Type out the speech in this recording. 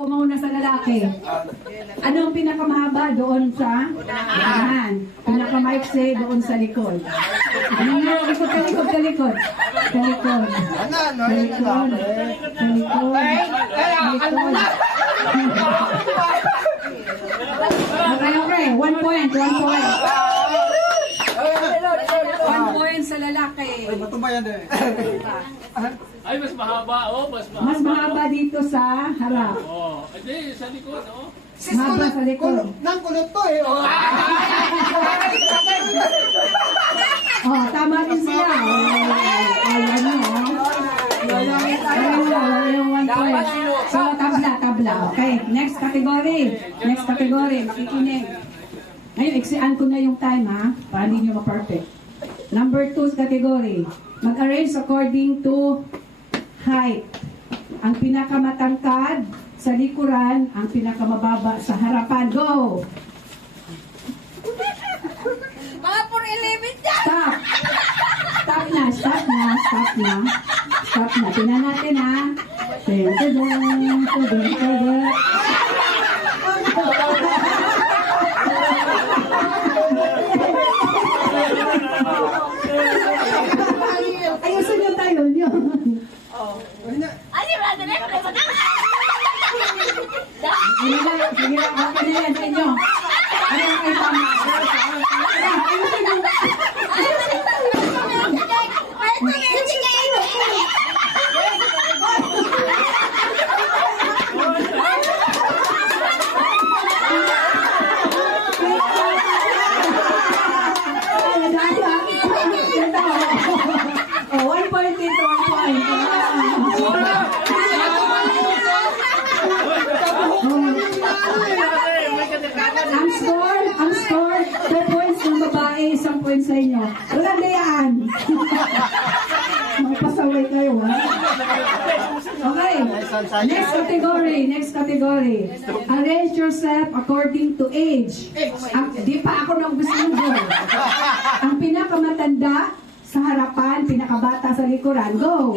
Pumauna sa lalaki. Ano ang pinakamahaba doon sa unahan? Pinakamaiksi doon sa likod. Ano nga? Likod ka likod ka likod. Sa likod. Sa likod. Sa likod. Sa likod. Okay. 1 point. 1 point. 1 point sa lalaki. Ay, mas mahaba, oh, mas mahaba. Mas mahaba dito sa harap. Oh, hindi, sa likod, oh. Mahaba sa likod. Nang kulot to eh. Oh. Oh, tama din sila. Ayan mo. Yung 1 point. So, tabla. Okay, next category. Next category, makikinig. Ngayon, eksian ko na yung time, ha? Para hindi nyo ma-perfect. Number 2 category. Mag-arrange according to height. Ang pinakamatangkad sa likuran, ang pinakamababa sa harapan. Go! Mga 4'11 dyan! Stop! Stop na. Tingnan natin, ha? Ayusin nyo tayo yun. Ano ba? Dali ba? Sige na, okay na yan sa inyo. Ano ang kayo tama? Ayusin nyo. Oh, 1 point dito, 1 point. Ang score, 2 points ng babae, 1 point sa inyo. Walang dayaan. Magpasaway kayo, ha? Okay. Next category. Arrange yourself according to age. Di pa ako nang gusto ng goal. Ang pinakamatanda sa harapan, pinakabata sa likuran. Go!